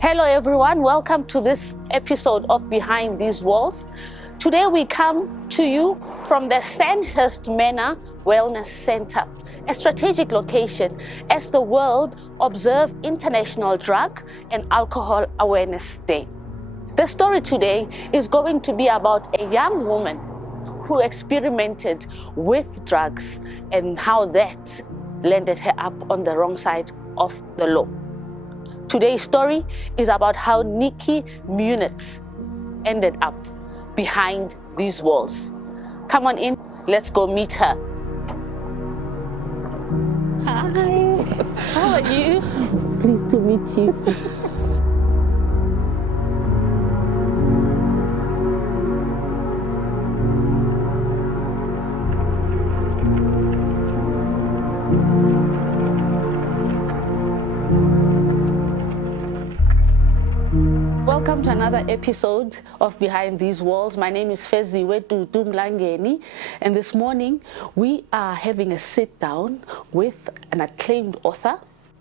Hello everyone, welcome to this episode of Behind These Walls. Today we come to you from the Sandhurst Manor Wellness Centre, a strategic location as the world observes International Drug and Alcohol Awareness Day. The story today is going to be about a young woman who experimented with drugs and how that landed her up on the wrong side of the law. Today's story is about how Nikki Munitz ended up behind these walls. Come on in, let's go meet her. Hi, how are you? Pleased to meet you. Welcome to another episode of Behind These Walls. My name is Feziwetu Tumlangeni, and this morning we are having a sit down with an acclaimed author,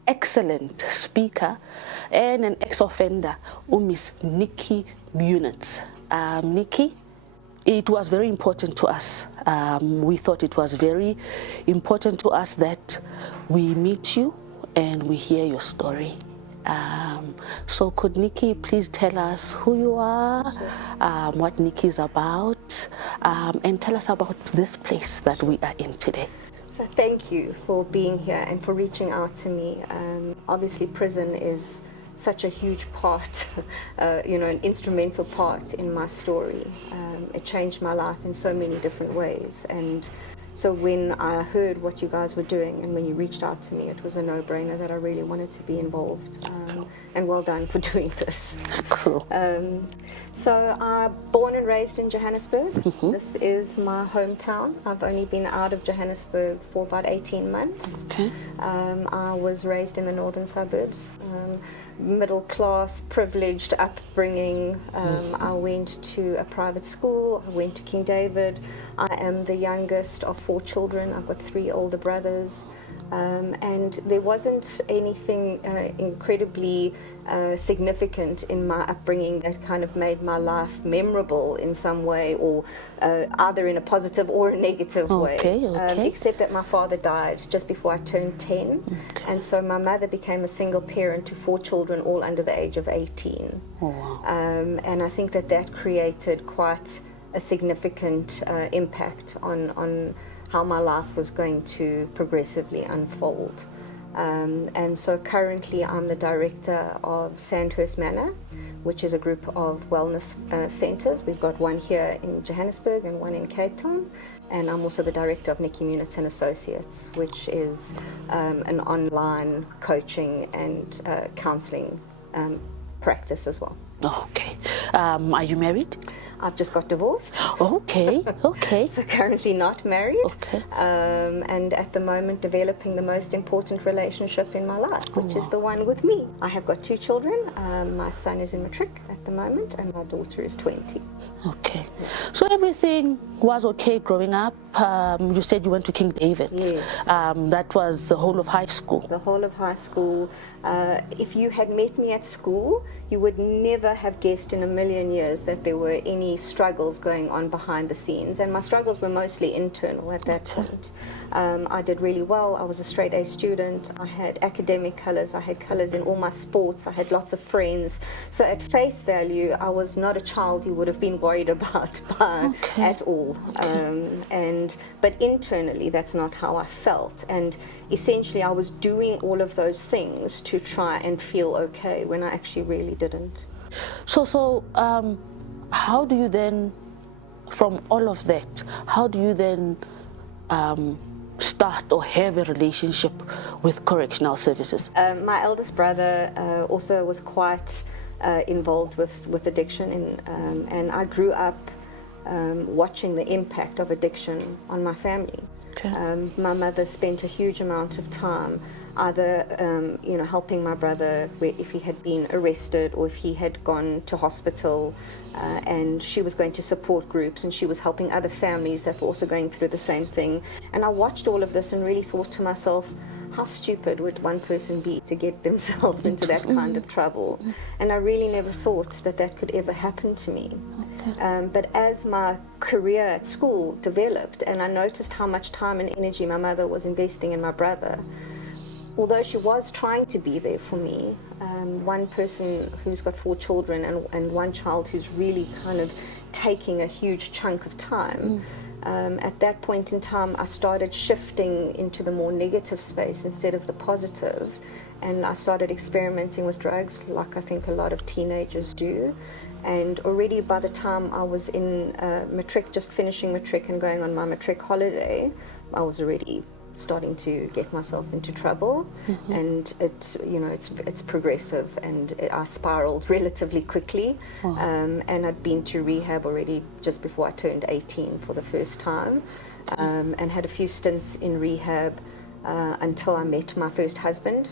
excellent speaker, and an ex-offender, Miss Nikki Munitz. Nikki, it was very important to us. We thought it was very important to us that we meet you and we hear your story. So could Nikki please tell us who you are, what Nikki is about, and tell us about this place that we are in today. So thank you for being here and for reaching out to me. Obviously prison is such a huge part, an instrumental part in my story. It changed my life in so many different ways, and so when I heard what you guys were doing and when you reached out to me, it was a no-brainer that I really wanted to be involved. And well done for doing this. Cool. So I'm born and raised in Johannesburg. This is my hometown. I've only been out of Johannesburg for about 18 months. Okay. I was raised in the northern suburbs. Middle class, privileged upbringing. I went to a private school. I went to King David. I am the youngest of 4 children. I've got 3 older brothers. And there wasn't anything incredibly significant in my upbringing that kind of made my life memorable in some way, or either in a positive or a negative way. Except that my father died just before I turned 10, and so my mother became a single parent to 4 children, all under the age of 18. Oh, wow. And I think that created quite a significant impact on how my life was going to progressively unfold. And so currently I'm the director of Sandhurst Manor, which is a group of wellness centres. We've got one here in Johannesburg and one in Cape Town. And I'm also the director of Nikki Munitz and Associates, which is an online coaching and counselling practice as well. Okay. Are you married? I've just got divorced. Okay. So currently not married. Okay. And at the moment developing the most important relationship in my life, which is the one with me. I have got 2 children. My son is in matric at the moment and my daughter is 20. Okay. So everything was okay growing up. You said you went to King David. Yes. That was the whole of high school. The whole of high school. If you had met me at school, you would never have guessed in a million years that there were any struggles going on behind the scenes, and my struggles were mostly internal at that point. I did really well. I was a straight A student. I had academic colours. I had colours in all my sports. I had lots of friends. So at face value, I was not a child you would have been worried about at all. But internally, that's not how I felt. And essentially, I was doing all of those things to try and feel okay when I actually really didn't. So how do you then, from all of that, how do you then start or have a relationship with correctional services? My eldest brother also was quite involved with addiction, and I grew up watching the impact of addiction on my family. Okay. My mother spent a huge amount of time either helping my brother if he had been arrested or if he had gone to hospital, and she was going to support groups, and she was helping other families that were also going through the same thing. And I watched all of this and really thought to myself, how stupid would one person be to get themselves into that kind of trouble? And I really never thought that that could ever happen to me. But as my career at school developed, and I noticed how much time and energy my mother was investing in my brother, although she was trying to be there for me, one person who's got 4 children and one child who's really kind of taking a huge chunk of time, at that point in time I started shifting into the more negative space instead of the positive, and I started experimenting with drugs like I think a lot of teenagers do. And already by the time I was in matric, just finishing matric and going on my matric holiday, I was already starting to get myself into trouble. And it's progressive, and I spiraled relatively quickly. And I'd been to rehab already just before I turned 18 for the first time, and had a few stints in rehab until I met my first husband,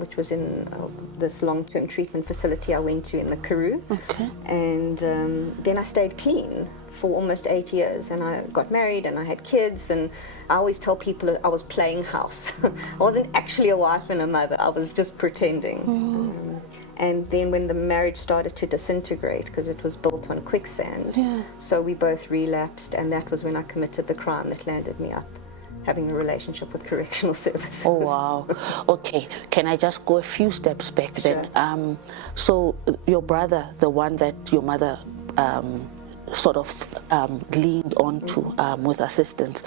which was in this long-term treatment facility I went to in the Karoo. And then I stayed clean for almost 8 years, and I got married and I had kids, and I always tell people I was playing house. I wasn't actually a wife and a mother, I was just pretending. And then when the marriage started to disintegrate, because it was built on quicksand, so we both relapsed, and that was when I committed the crime that landed me up having a relationship with correctional services. Oh, wow. Okay, can I just go a few steps back then? Sure. So your brother, the one that your mother sort of leaned onto with assistance,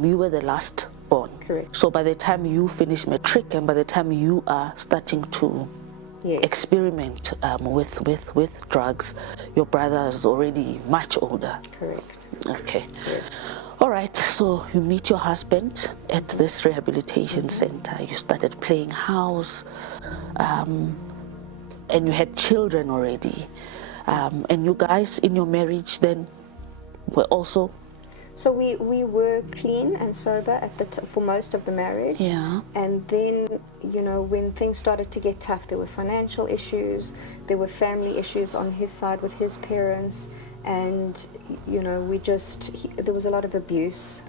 you were the last born. Correct. So by the time you finish matric and by the time you are starting to experiment with drugs, your brother is already much older. Correct. Okay. Correct. All right, so you meet your husband at this rehabilitation center. You started playing house, and you had children already. And you guys in your marriage then were also? So we were clean and sober at for most of the marriage. Yeah. And then, when things started to get tough, there were financial issues, there were family issues on his side with his parents, and there was a lot of abuse,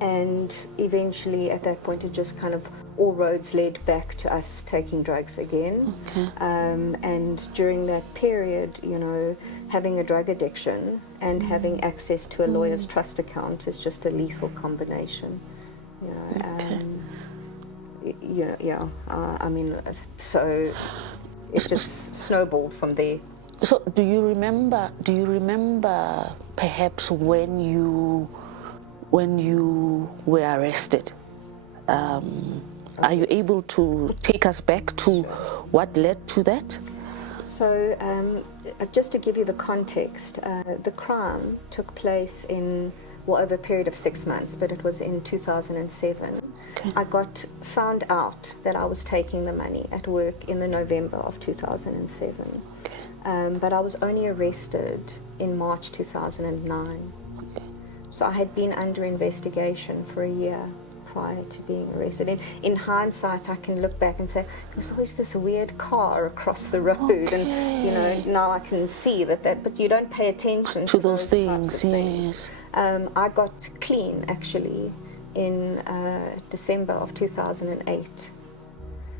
and eventually at that point it just kind of all roads led back to us taking drugs again. And during that period, having a drug addiction and having access to a lawyer's trust account is just a lethal combination. So it just snowballed from there. So do you remember perhaps when you were arrested? Are you able to take us back to what led to that? So just to give you the context, the crime took place over a period of 6 months, but it was in 2007. Okay. I got found out that I was taking the money at work in the November of 2007. But I was only arrested in March 2009. So I had been under investigation for a year prior to being arrested. In hindsight, I can look back and say, there was always this weird car across the road, and now I can see that, but you don't pay attention to those things. Types of things. I got clean actually in December of 2008.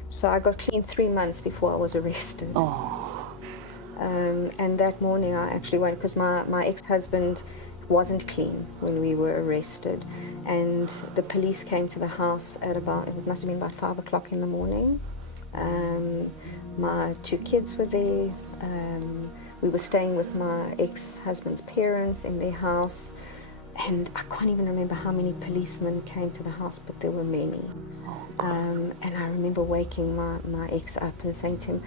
So I got clean 3 months before I was arrested. And that morning I actually went, because my ex-husband wasn't clean when we were arrested, and the police came to the house at it must have been about 5 o'clock in the morning. My 2 kids were there. We were staying with my ex-husband's parents in their house, and I can't even remember how many policemen came to the house, but there were many. And I remember waking my ex up and saying to him,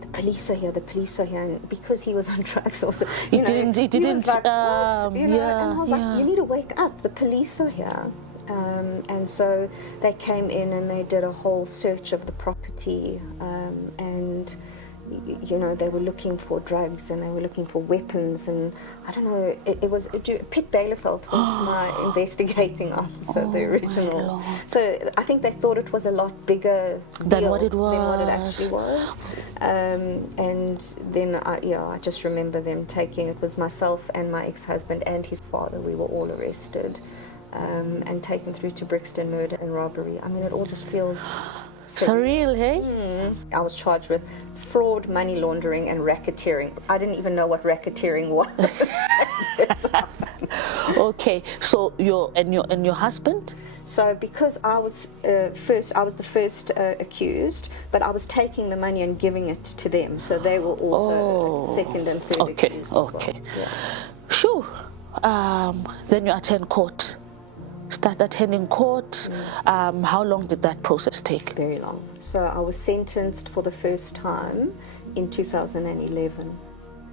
the police are here, and because he was on drugs also, he didn't, he was like, what? And I was like, you need to wake up, the police are here. And so they came in and they did a whole search of the property, and they were looking for drugs and they were looking for weapons, and I don't know, it was Pitt Baileyfeld was my investigating officer, the original. So I think they thought it was a lot bigger than what it actually was. And then I just remember them taking, it was myself and my ex-husband and his father, we were all arrested. and taken through to Brixton, murder and robbery. I mean, it all just feels surreal, hey? I was charged with fraud, money laundering, and racketeering. I didn't even know what racketeering was. Okay, so your husband? So because I was the first accused, but I was taking the money and giving it to them, so they were also second and third accused as well. Yeah. Sure. Then you attend court. Start attending court. How long did that process take? Very long. So I was sentenced for the first time in 2011.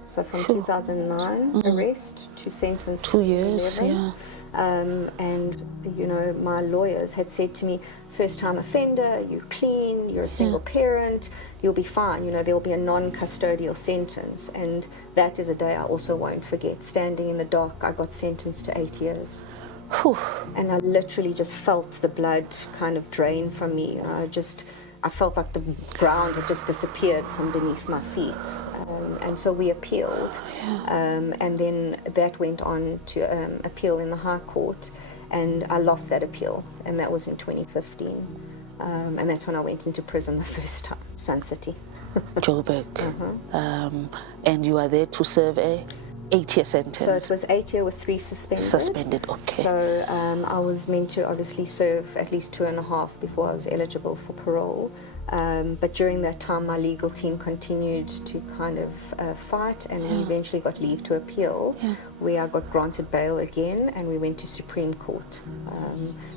So from 2009 arrest to sentence 2 years, 2011. yeah. And you know, my lawyers had said to me, first time offender, you're clean, you're a single parent, you'll be fine, you know, there'll be a non-custodial sentence. And that is a day I also won't forget. Standing in the dock, I got sentenced to 8 years. Whew. And I literally just felt the blood kind of drain from me. I felt like the ground had just disappeared from beneath my feet. And so we appealed. And then that went on to appeal in the High Court. And I lost that appeal. And that was in 2015. And that's when I went into prison the first time, Sun City. Joburg. And you are there to serve a 8-year sentence. So it was 8 years with 3 suspended. Suspended, okay. So I was meant to obviously serve at least 2.5 before I was eligible for parole. But during that time, my legal team continued to kind of fight, and we eventually got leave to appeal, where I got granted bail again, and we went to Supreme Court.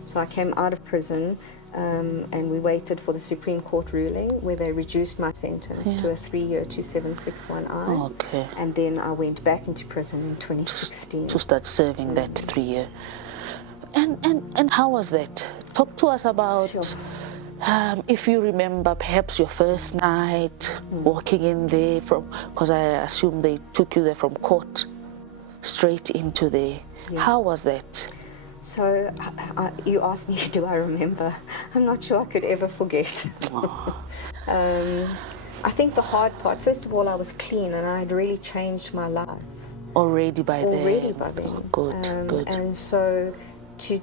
So I came out of prison, and we waited for the Supreme Court ruling, where they reduced my sentence to a 3-year 2761I. Okay. And then I went back into prison in 2016. To start serving that 3-year. And how was that? Talk to us about... Sure. If you remember perhaps your first night walking in there because I assume they took you there from court straight into there. How was that? So you asked me, do I remember? I'm not sure I could ever forget. I think the hard part, first of all, I was clean and I had really changed my life. Already by then? Already by then. Oh, good, good. And so to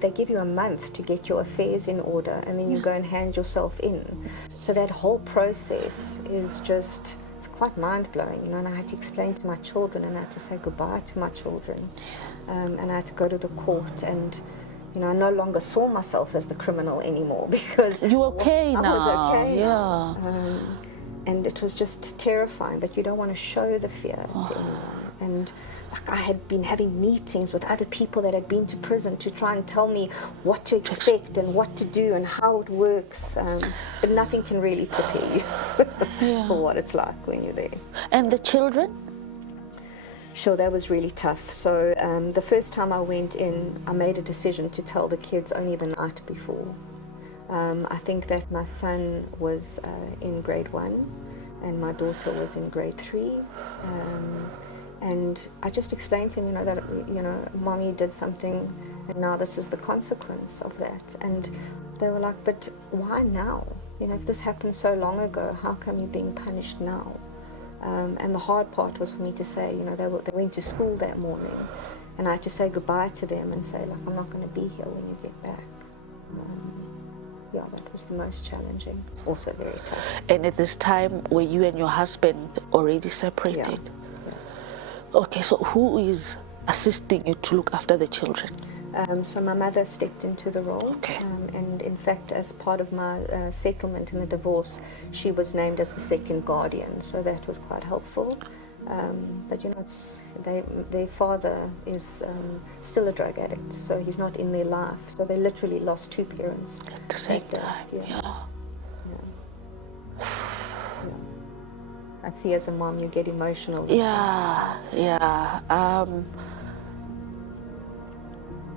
they give you a month to get your affairs in order, and then you go and hand yourself in. So that whole process is just, it's quite mind-blowing, you know, and I had to explain to my children, and I had to say goodbye to my children, and I had to go to the court, and you know, I no longer saw myself as the criminal anymore, because you okay I now? was okay now. And it was just terrifying, but you don't want to show the fear to anyone. And like, I had been having meetings with other people that had been to prison to try and tell me what to expect and what to do and how it works, but nothing can really prepare you for what it's like when you're there. And the children? Sure, that was really tough. So the first time I went in, I made a decision to tell the kids only the night before. I think that my son was in grade 1 and my daughter was in grade 3. And I just explained to him, you know, that, you know, mommy did something and now this is the consequence of that. And they were like, but why now? You know, if this happened so long ago, how come you're being punished now? And the hard part was for me to say, you know, they went to school that morning and I had to say goodbye to them and say, like, I'm not going to be here when you get back. Yeah, that was the most challenging, also very tough. And at this time, were you and your husband already separated? Yeah. Okay, so who is assisting you to look after the children? So my mother stepped into the role, okay. And in fact, as part of my settlement in the divorce, she was named as the second guardian, so that was quite helpful. But you know, their father is still a drug addict, so he's not in their life. So they literally lost 2 parents at the same time. Yeah. I see, as a mom, you get emotional. Yeah.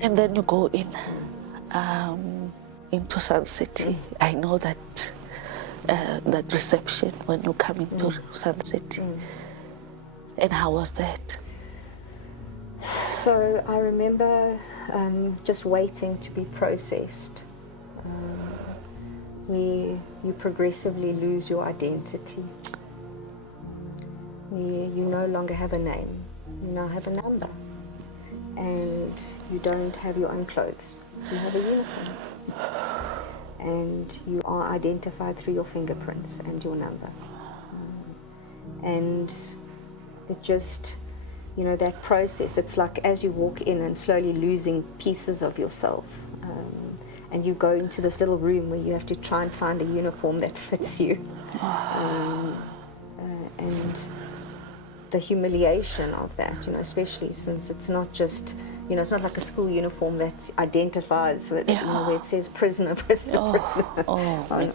And then you go in into Sun City. I know that that reception when you come into Sun City. And how was that? So I remember just waiting to be processed. You progressively lose your identity. You no longer have a name. You now have a number. and you don't have your own clothes. You have a uniform. And you are identified through your fingerprints and your number. And it just, you know, that process, it's like as you walk in and slowly losing pieces of yourself. And you go into this little room where you have to try and find a uniform that fits you. And the humiliation of that, you know, especially since it's not just, you know, it's not like a school uniform that identifies that, you know, where it says prisoner, prisoner, prisoner on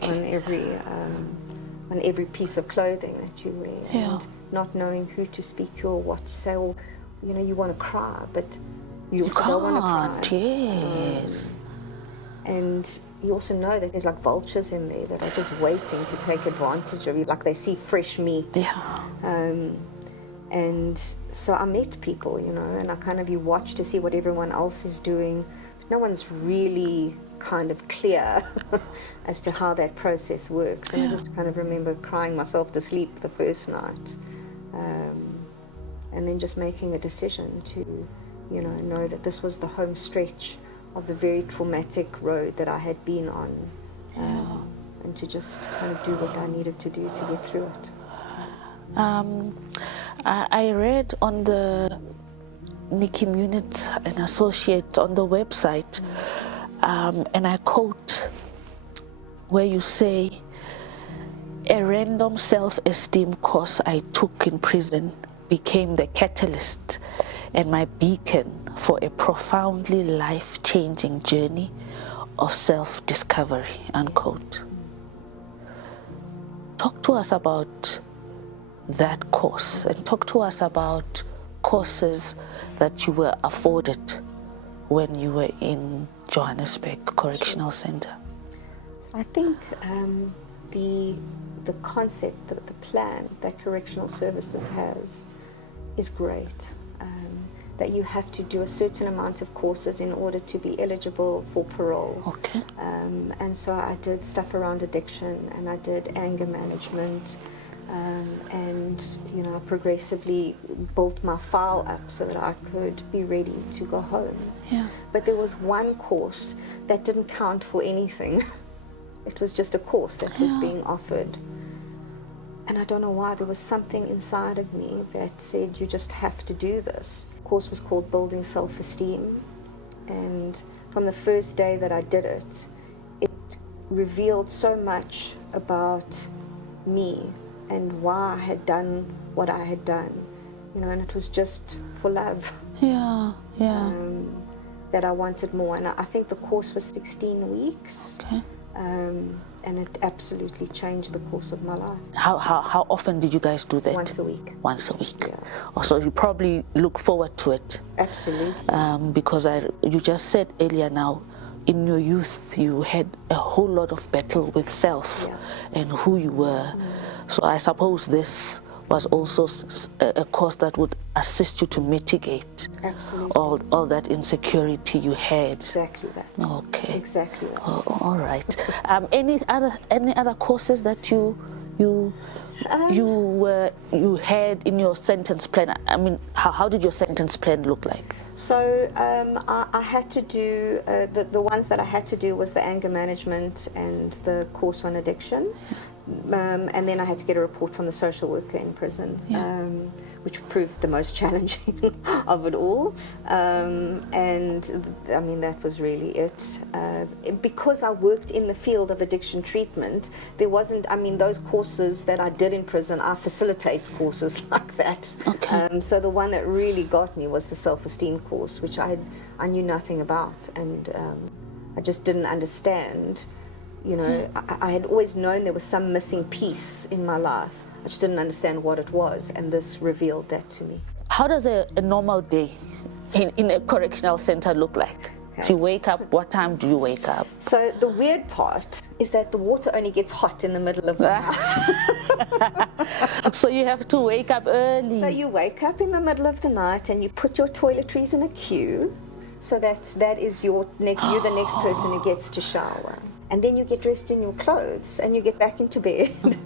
every piece of clothing that you wear, and not knowing who to speak to or what to say, or, you know, you want to cry, but you also don't want to cry. Yes. And you also know that there's like vultures in there that are just waiting to take advantage of you, like they see fresh meat. And so I met people, you know, and I kind of, you watch to see what everyone else is doing. No one's really kind of clear as to how that process works. And I just kind of remember crying myself to sleep the first night. And then just making a decision to, you know that this was the home stretch of the very traumatic road that I had been on, and to just kind of do what I needed to do to get through it. I read on the Nikki Munitz and Associates on the website, and I quote where you say, "A random self-esteem course I took in prison became the catalyst and my beacon for a profoundly life-changing journey of self-discovery," unquote. Talk to us about that course, and talk to us about courses that you were afforded when you were in Johannesburg Correctional Centre. So I think the concept, the plan that Correctional Services has is great. That you have to do a certain amount of courses in order to be eligible for parole. Okay. And so I did stuff around addiction, and I did anger management, and you know, I progressively built my file up so that I could be ready to go home. But there was one course that didn't count for anything. It was just a course that was being offered. And I don't know why, there was something inside of me that said, you just have to do this. The course was called Building Self-Esteem, and from the first day that I did it, it revealed so much about me and why I had done what I had done, you know, and it was just for love. That I wanted more, and I think the course was 16 weeks. Okay. And it absolutely changed the course of my life. How often did you guys do that? Once a week. Once a week. So you probably look forward to it. Absolutely. Because you just said earlier now, in your youth you had a whole lot of battle with self and who you were. So I suppose this was also a course that would assist you to mitigate all that insecurity you had. Exactly that. Okay. Exactly that. All right. Any other courses that you had in your sentence plan? I mean, how did your sentence plan look like? So I had to do the ones that I had to do was the anger management and the course on addiction. And then I had to get a report from the social worker in prison, which proved the most challenging of it all. And I mean, that was really it. Because I worked in the field of addiction treatment, there wasn't, I mean, those courses that I did in prison, I facilitate courses like that. Okay. So the one that really got me was the self-esteem course, which I knew nothing about, and I just didn't understand. You know, I had always known there was some missing piece in my life. I just didn't understand what it was, and this revealed that to me. How does a normal day in a correctional center look like? Yes. You wake up, what time do you wake up? So the weird part is that the water only gets hot in the middle of the night. So you have to wake up early. So you wake up in the middle of the night and you put your toiletries in a queue, so that is you're the next person who gets to shower. And then you get dressed in your clothes and you get back into bed.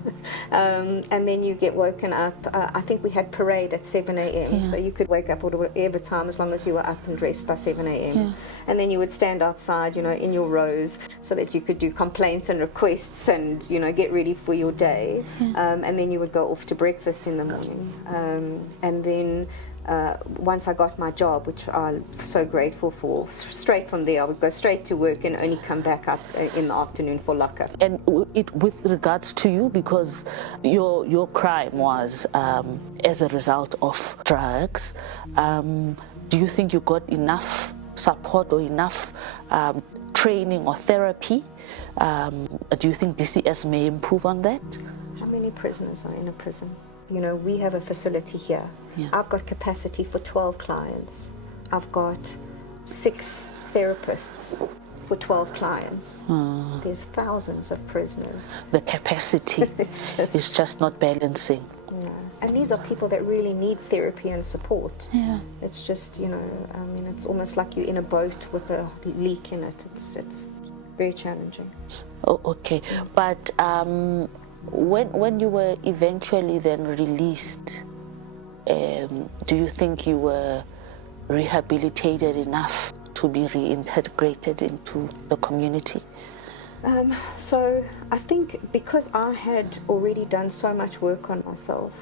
And then you get woken up. I think we had parade at 7 a.m. So you could wake up at whatever time as long as you were up and dressed by 7 a.m. And then you would stand outside, you know, in your rows so that you could do complaints and requests and, you know, get ready for your day. And then you would go off to breakfast in the morning. And then once I got my job, which I'm so grateful for, straight from there I would go straight to work and only come back up in the afternoon for lockup. And with regards to you, because your crime was as a result of drugs, do you think you got enough support or enough training or therapy? Do you think DCS may improve on that? How many prisoners are in a prison? You know, we have a facility here. I've got capacity for 12 clients. I've got 6 therapists for 12 clients. There's thousands of prisoners. The capacity is just not balancing. No. And these are people that really need therapy and support. It's just, you know, I mean, it's almost like you're in a boat with a leak in it. It's very challenging. Oh, okay. But when you were eventually then released, do you think you were rehabilitated enough to be reintegrated into the community? So I think because I had already done so much work on myself,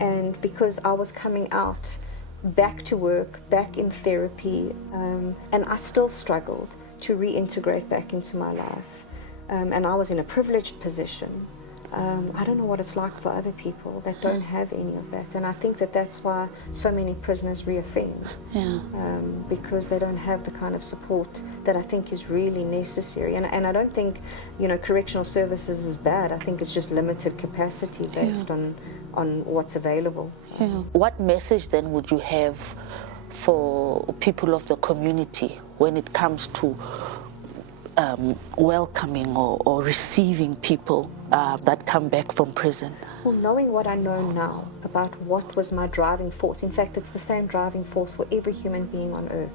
and because I was coming out back to work, back in therapy, and I still struggled to reintegrate back into my life, and I was in a privileged position. I don't know what it's like for other people that don't have any of that, and I think that that's why so many prisoners reoffend, because they don't have the kind of support that I think is really necessary. And I don't think, you know, correctional services is bad. I think it's just limited capacity based on what's available. What message then would you have for people of the community when it comes to welcoming or receiving people that come back from prison? Well, knowing what I know now about what was my driving force, in fact it's the same driving force for every human being on earth.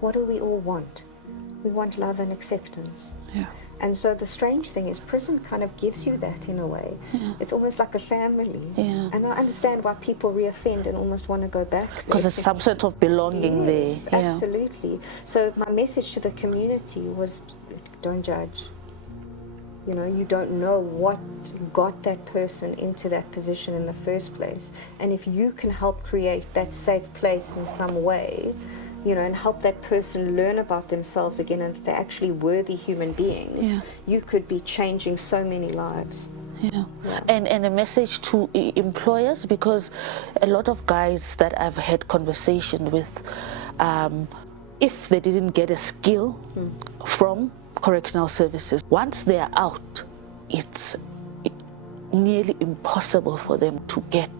What do we all want? We want love and acceptance. And so the strange thing is prison kind of gives you that in a way. It's almost like a family. And I understand why people reoffend and almost want to go back there. Because there's some sense of belonging there. Absolutely. So my message to the community was, don't judge. You know, you don't know what got that person into that position in the first place. And if you can help create that safe place in some way, you know, and help that person learn about themselves again and that they're actually worthy human beings, you could be changing so many lives. And a message to employers, because a lot of guys that I've had conversation with, if they didn't get a skill from correctional services, once they are out, it's nearly impossible for them to get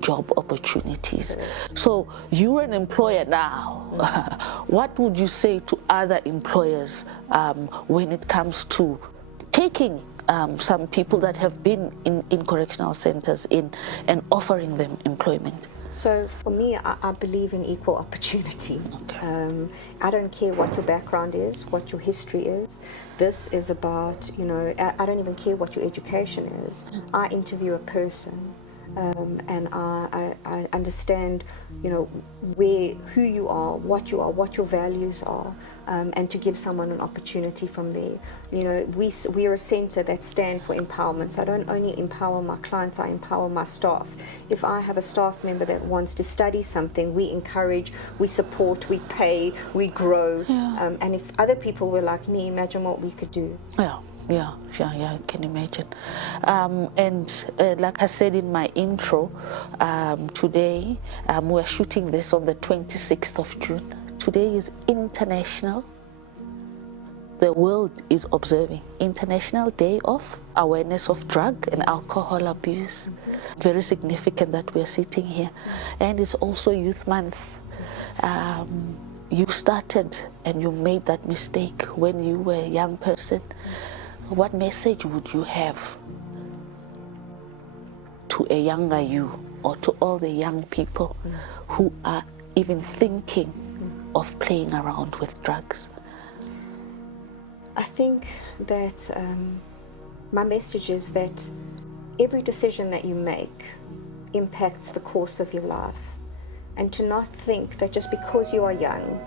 job opportunities. So you're an employer now. What would you say to other employers when it comes to taking some people that have been in correctional centers and offering them employment? So for me, I believe in equal opportunity. I don't care what your background is, what your history is. This is about, you know, I don't even care what your education is. I interview a person. And I understand, you know, who you are, what your values are, and to give someone an opportunity from there. You know, we are a centre that stand for empowerment. So I don't only empower my clients, I empower my staff. If I have a staff member that wants to study something, we encourage, we support, we pay, we grow. And if other people were like me, imagine what we could do. Yeah, I can imagine. And like I said in my intro, today we're shooting this on the 26th of June. Today is International, the world is observing International Day of Awareness of Drug and Alcohol Abuse. Very significant that we're sitting here. And it's also Youth Month. You started and you made that mistake when you were a young person. What message would you have to a younger you or to all the young people who are even thinking of playing around with drugs? I think that my message is that every decision that you make impacts the course of your life. And to not think that just because you are young,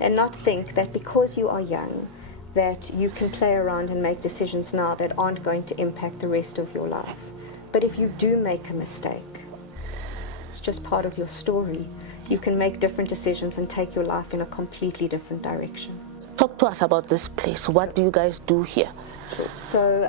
and not think that because you are young, that you can play around and make decisions now that aren't going to impact the rest of your life. But if you do make a mistake, it's just part of your story. You can make different decisions and take your life in a completely different direction. Talk to us about this place. What do you guys do here? So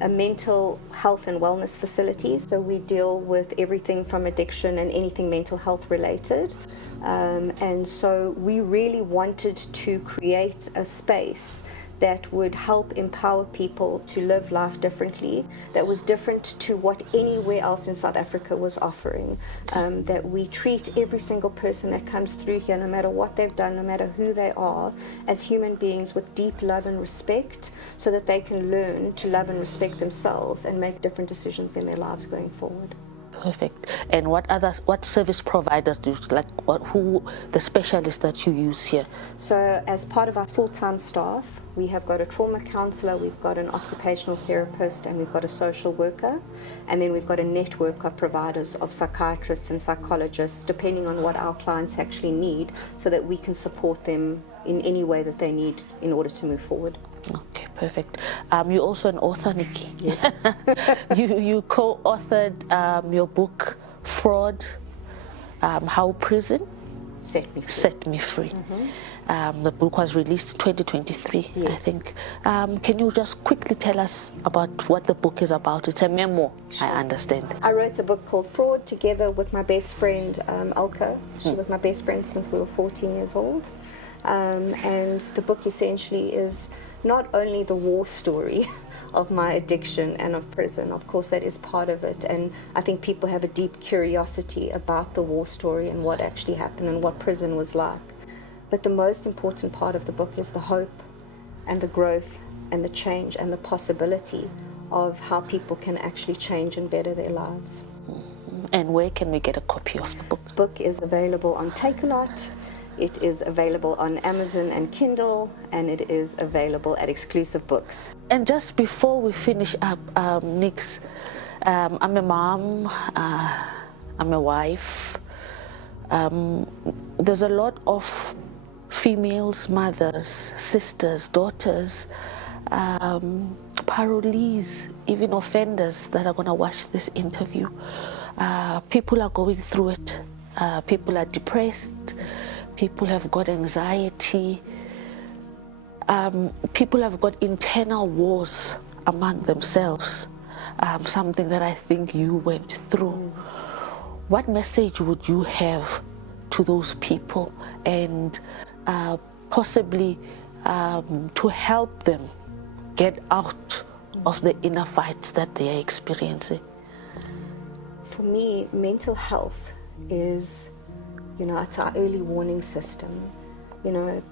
a mental health and wellness facility. So we deal with everything from addiction and anything mental health related. And so we really wanted to create a space that would help empower people to live life differently, that was different to what anywhere else in South Africa was offering. That we treat every single person that comes through here, no matter what they've done, no matter who they are, as human beings with deep love and respect, so that they can learn to love and respect themselves and make different decisions in their lives going forward. Perfect. And what service providers do, who the specialists that you use here? So as part of our full-time staff, we have got a trauma counsellor, we've got an occupational therapist, and we've got a social worker, and then we've got a network of providers of psychiatrists and psychologists, depending on what our clients actually need, so that we can support them in any way that they need in order to move forward. Okay, perfect. You're also an author, Nikki. Yes. You co-authored your book, Fraud, How Prison Set Me Free. Mm-hmm. The book was released in 2023, yes. I think. Can you just quickly tell us about what the book is about? It's a memoir, sure. I understand. I wrote a book called Fraud together with my best friend, Alka. She was my best friend since we were 14 years old. And the book essentially is not only the war story of my addiction and of prison. Of course, that is part of it, and I think people have a deep curiosity about the war story and what actually happened and what prison was like. But the most important part of the book is the hope and the growth and the change and the possibility of how people can actually change and better their lives. And where can we get a copy of the book? The book is available on Takealot. It is available on Amazon and Kindle, and it is available at Exclusive Books. And just before we finish up, Nix, I'm a mom, I'm a wife. There's a lot of females, mothers, sisters, daughters, parolees, even offenders that are going to watch this interview. People are going through it. People are depressed. People have got anxiety. People have got internal wars among themselves, something that I think you went through. What message would you have to those people, and possibly to help them get out of the inner fights that they are experiencing? For me, mental health is, it's our early warning system.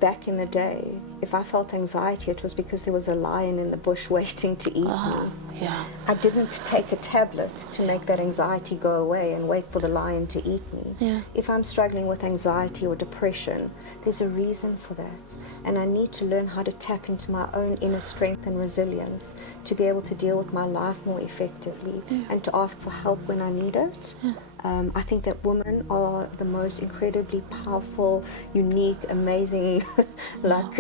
Back in the day, if I felt anxiety, it was because there was a lion in the bush waiting to eat me. Yeah. I didn't take a tablet to make that anxiety go away and wait for the lion to eat me. Yeah. If I'm struggling with anxiety or depression, there's a reason for that. And I need to learn how to tap into my own inner strength and resilience to be able to deal with my life more effectively, and to ask for help when I need it. I think that women are the most incredibly powerful, unique, amazing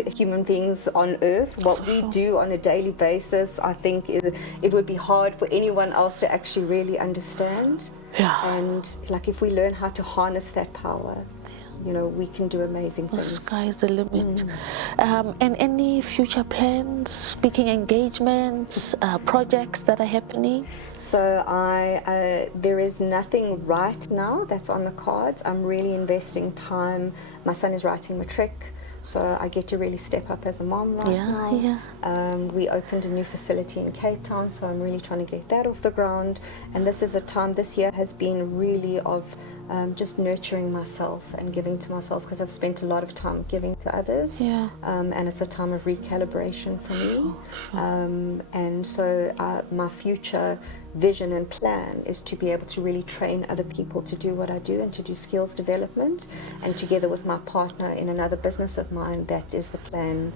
human beings on earth. What we do on a daily basis, I think it would be hard for anyone else to actually really understand. And if we learn how to harness that power, we can do amazing things. The sky's the limit. And any future plans, speaking engagements, projects that are happening? So there is nothing right now that's on the cards. I'm really investing time. My son is writing matric, so I get to really step up as a mom right now. We opened a new facility in Cape Town, so I'm really trying to get that off the ground. And this year has been really of just nurturing myself and giving to myself, because I've spent a lot of time giving to others, and it's a time of recalibration for me. And so my future vision and plan is to be able to really train other people to do what I do and to do skills development, and together with my partner in another business of mine, that is the plan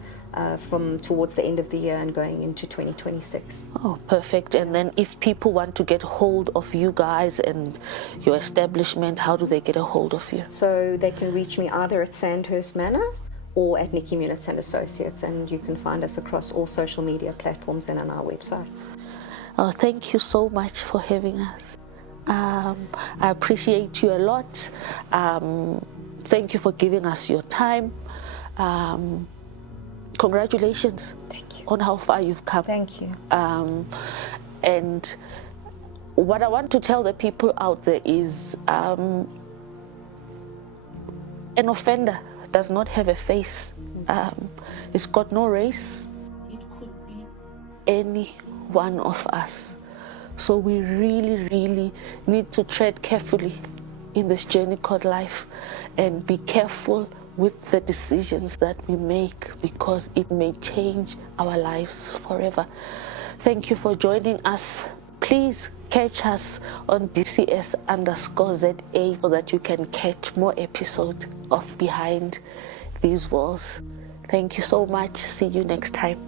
from towards the end of the year and going into 2026. Oh, perfect. And then if people want to get hold of you guys and your establishment, how do they get a hold of you? So they can reach me either at Sandhurst Manor or at Nikki Munitz and Associates, and you can find us across all social media platforms and on our websites. Oh, thank you so much for having us. I appreciate you a lot. Thank you for giving us your time. Congratulations. Thank you. On how far you've come. Thank you. And what I want to tell the people out there is an offender does not have a face. It's got no race. It could be any one of us. So we really, really need to tread carefully in this journey called life and be careful with the decisions that we make, because it may change our lives forever. Thank you for joining us. Please catch us on DCS_ZA so that you can catch more episodes of Behind These Walls. Thank you so much. See you next time.